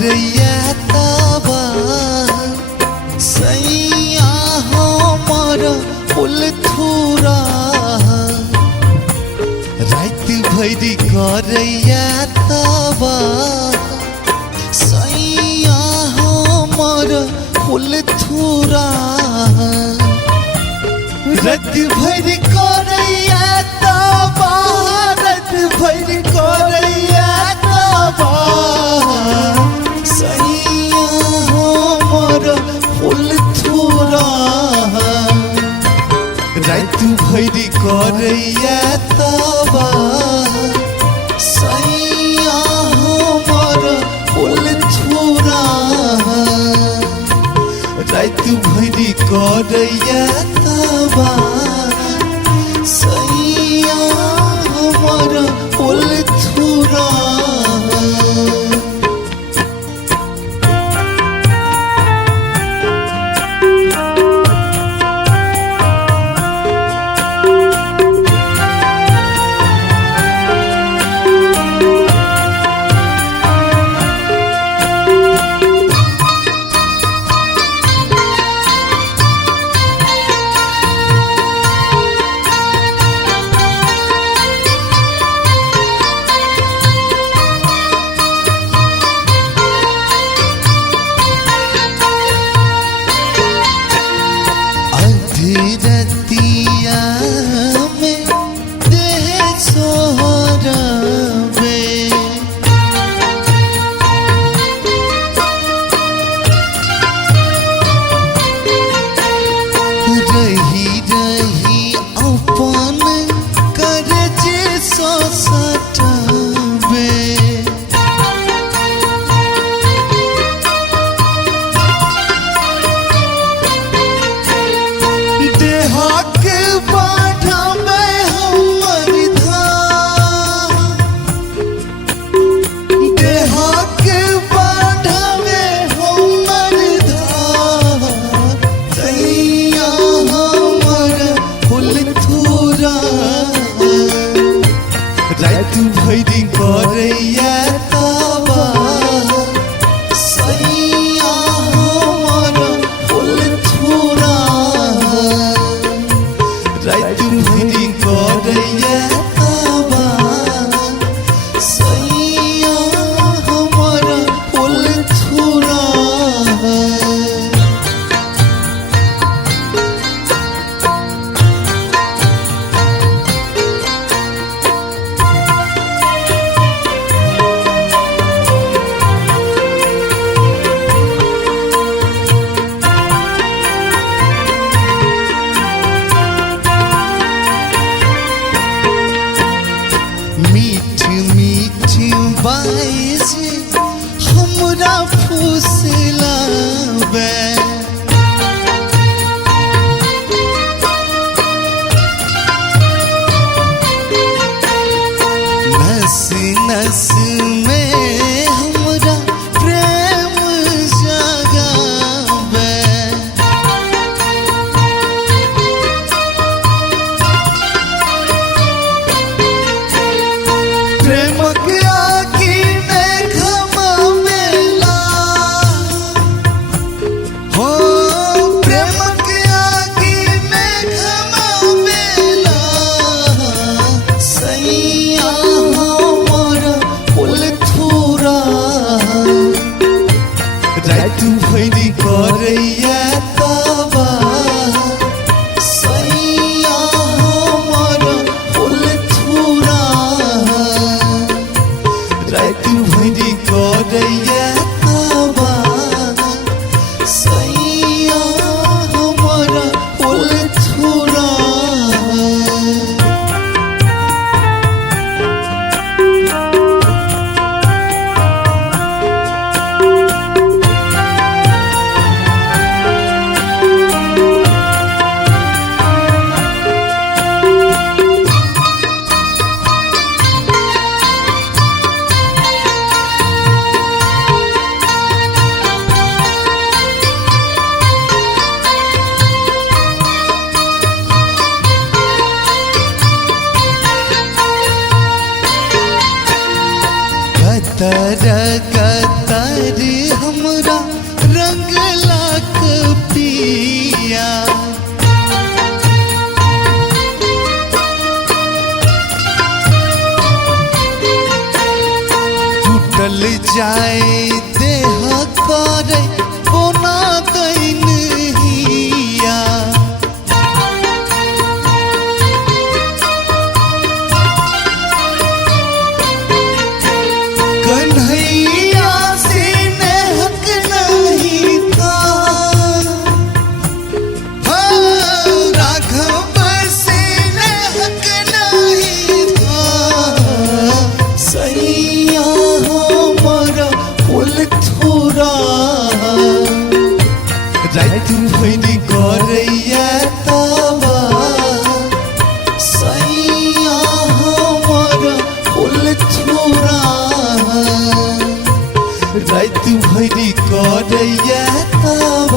करैया तबा सैया हमर फुलथुरा रात भरि करैया तबा सैया हमर फुलथुरा रात भरि करैया तबा रात भरि करैया तबा सैया हमर फुलथुरा रात भरि करैया तबा सैया हमर फुलथुरा रात भरि करैया तबा सैया हमर फुलथुरा रतिया में देह सोहरबे रही रही अपन करजे सटबे रात भरि करैया तबा सैया हमर फुलथुरा रात भरि करैया तबा सैया हमर फुलथुरा बाइज हमरा फुसलाबे नस नस में हमरा प्रेम जगाबे प्रेम के रात भरि करैया तबा सैया हमर फुलथुरा रात भरि करैया तबा सैया हमर फुलथुरा कतर कतर प्यार हमरा रंगला पिया टूटल जाए देह करे कोना दैन हिया कन्हैया से नेहक नहीं था राघव से नेहक नहीं था सैया हमारा फूल थोड़ा रात भरी करैया तबा सैया हमारा फूल थोड़ा रात भरी करैया तबा